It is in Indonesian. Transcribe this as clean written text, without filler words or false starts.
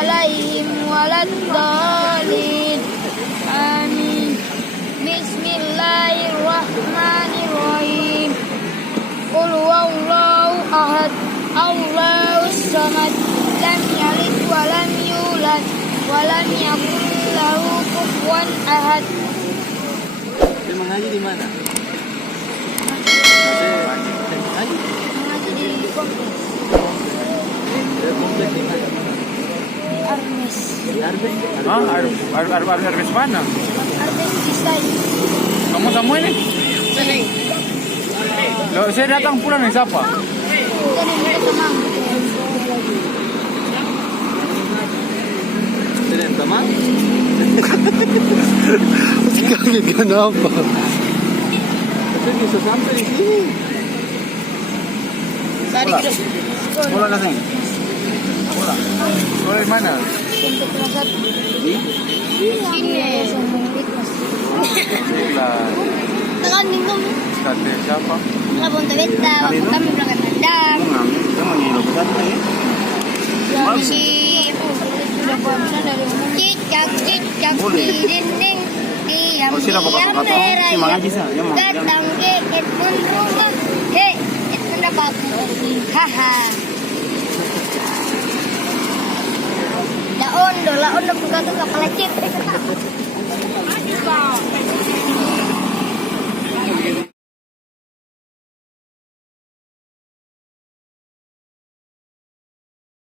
عليهم ولا الضالين آمين بسم الله الرحمن الرحيم قل هو الله أحد الله الصمد لم يلد ولم يولد ولم يكن له كفوا أحد. Mengaji di mana? Mengaji di kompleks. Kompleks di mana? Di Armes. Di Arbes? Arbes mana? Armes Desain. Kamu sama ini? Loh, saya datang pulang nih siapa? Jadi mereka teman. Tidak teman? Kaget kenapa? Tapi bisa sampai di sini. Tadi kita Pulang datang. Pulang. Pulang mana? untuk berangkat sini. Pulang. Tekan minum. Kata siapa? Labon tabeta. Kami berangkat hadam. Si cicak cicak di dinding diam diam merayap datang ke Edmund rumah it mendapat haha daun buka tuh kepala cip